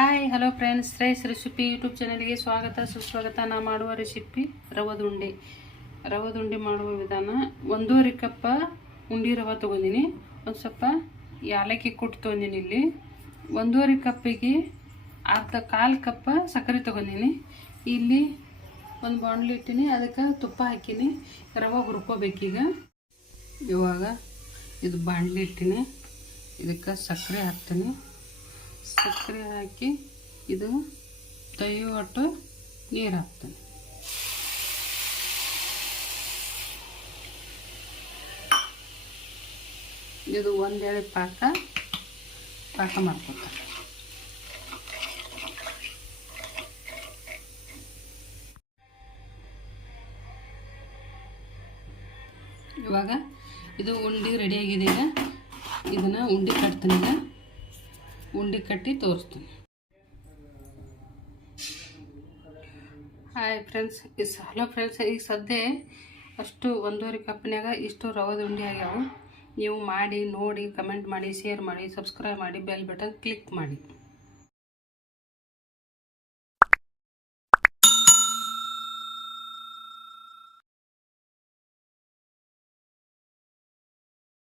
Hi hello friends, Shreyas recipe YouTube ಚಾನಲ್ಗೆ ಸ್ವಾಗತ ಸುಸ್ವಾಗತ. ನಾ ಮಾಡುವ ರೆಸಿಪಿ ರವೆ ಉಂಡೆ ಮಾಡುವ ವಿಧಾನ. 1.5 ಕಪ್ ಉಂಡೆ ರವೆ ತೊಗೊಂಡಿನಿ. ಒಂದು ಸ್ವಲ್ಪ ಯಾಲಕ್ಕಿ ಕುಟ್ಟು ತೊಗೊಂಡಿನಿ. ಇಲ್ಲಿ 1.5 ಕಪ್ಪಿಗೆ ಕಾಲು ಕಪ್ ಸಕ್ಕರೆ ತೊಗೊಂಡಿನಿ. ಇಲ್ಲಿ ಒಂದು ಬಾಣಲಿ ಇಟ್ಟಿನಿ, ಅದಕ್ಕೆ ತುಪ್ಪ ಹಾಕಿನಿ. ರವೆ ಹುರ್ಕೋಬೇಕೀಗ. ಇವಾಗ ಇದು ಬಾಣಲಿ ಇಟ್ಟಿನಿ, ಇದಕ್ಕೆ ಸಕ್ಕರೆ ಹಾಕ್ತೀನಿ. ಸಕ್ಕರೆ ಹಾಕಿ ಇದು ತೊಯ್ಯುವಟ್ಟು ನೀರು ಹಾಕ್ತೀನಿ. ಇದು ಒಂದೆಳೆ ಪಾಕ ಮಾಡ್ಕೊತಾರೆ. ಇವಾಗ ಇದು ಉಂಡೆ ರೆಡಿಯಾಗಿದೆ. ಈಗ ಇದನ್ನು ಉಂಡೆ ಕಟ್ತೀನಿ. ಈಗ ಉಂಡೆ ಕಟ್ಟಿ ತೋರಿಸ್ತೀನಿ. Hi friends, hello friends. ಈಗ ಸದ್ಯ ಅಷ್ಟು 1.5 ಕಪ್ನ್ಯಾಗ ಇಷ್ಟು ರವೆ ಉಂಡೆ ಆಗ್ಯಾವು. ನೀವು ಮಾಡಿ ನೋಡಿ, ಕಮೆಂಟ್ ಮಾಡಿ, ಶೇರ್ ಮಾಡಿ, ಸಬ್ಸ್ಕ್ರೈಬ್ ಮಾಡಿ, ಬೆಲ್ ಬಟನ್ ಕ್ಲಿಕ್ ಮಾಡಿ.